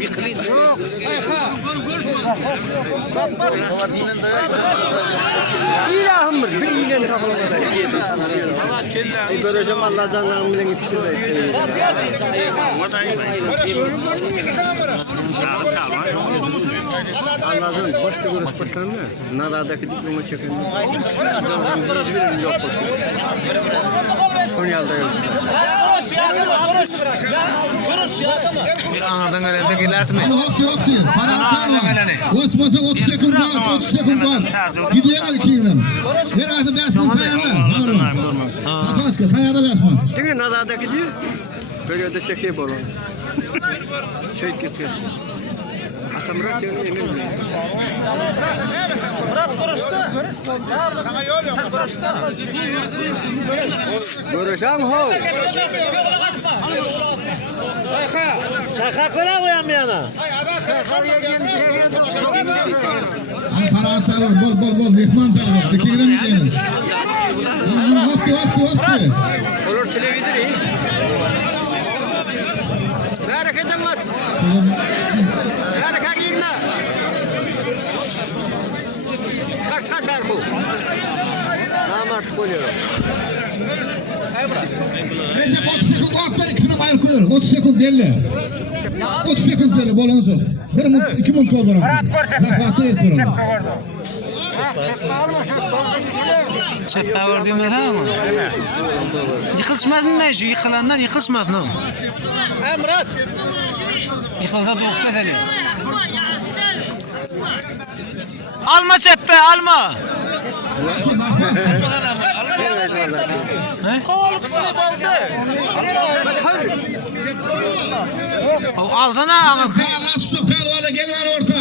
Bir kılınç. İlahım bir ilan takılmaz. Göreceğim Allah canlarımla gitti. Allah'ın başta görüş başlandı. Naradaki diploma çekin. Hiçbir yok. Son yolda yok. Bir anadan geldi gidertme. Hop diyor. Para var. Osmasa 30 sekund var. 30 sekund var. Gidiyor ki yine. Herhalde basman tayarla. Doğru. Kapaska tayarla basman. Değil mi? Naradaki diyor. Böyle de çekeyim onu. Şey gidiyor. Murat yani emin mi? Görüşem ho. Şaka para koyam yana. Para atar bol mehman tar. Fikirden mi diyorsun? Hop diyor. Olur televizyon iyi. Hareket edemez. Hareket girme. Çıkarsan ben bu. Namart koyuyorum. Recep 30 sekund aktar ikisine mayıl koyuyorum. 30 sekund belli. 30 sekund belli bolonsu. 1 minut 2 minut oldu. Zafatı etmiyorum. Çapta gördüğümde tamam mı? Yıkılışmasın da şu yıkılandan yıkılışmasın o. Murat. Yıkılsa doğukta seni. Alma çeppe alma. Kovalıksını baldı. Alsana ağır. Allah süper valla gel var orta.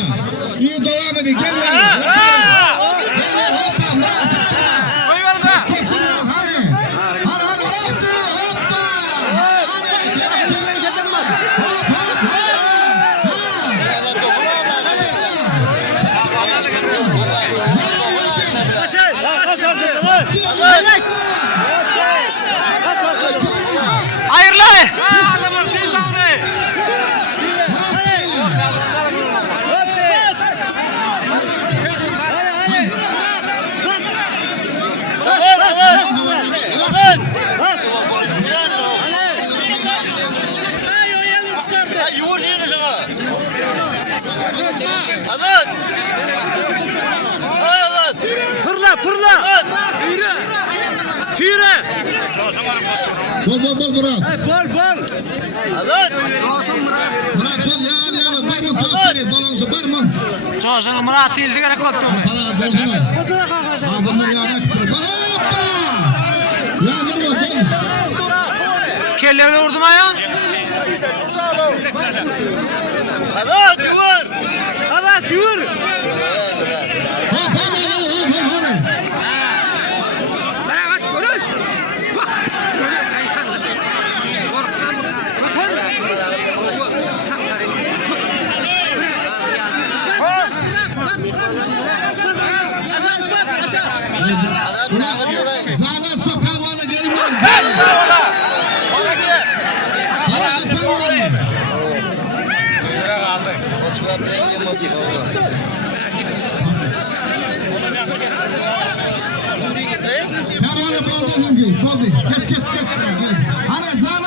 İyi devam edin gel var. Koy ver ka. Hayırlı. Fırla. Hüre. Bol Murat. Bol. Murat sol ya. Barman topları balonsu barman. Çoğuşana Murat değil sigara koptu. Para dolsana. Adamlar yana çıkıyor. Hoppa. Yağdırma bol. Kellerini vurdum ayağın. Evet yürü. Zalat sokar valla geliyor. Para atar valla. Karvale boldu hangi? Boldu. Kes. Hani zalat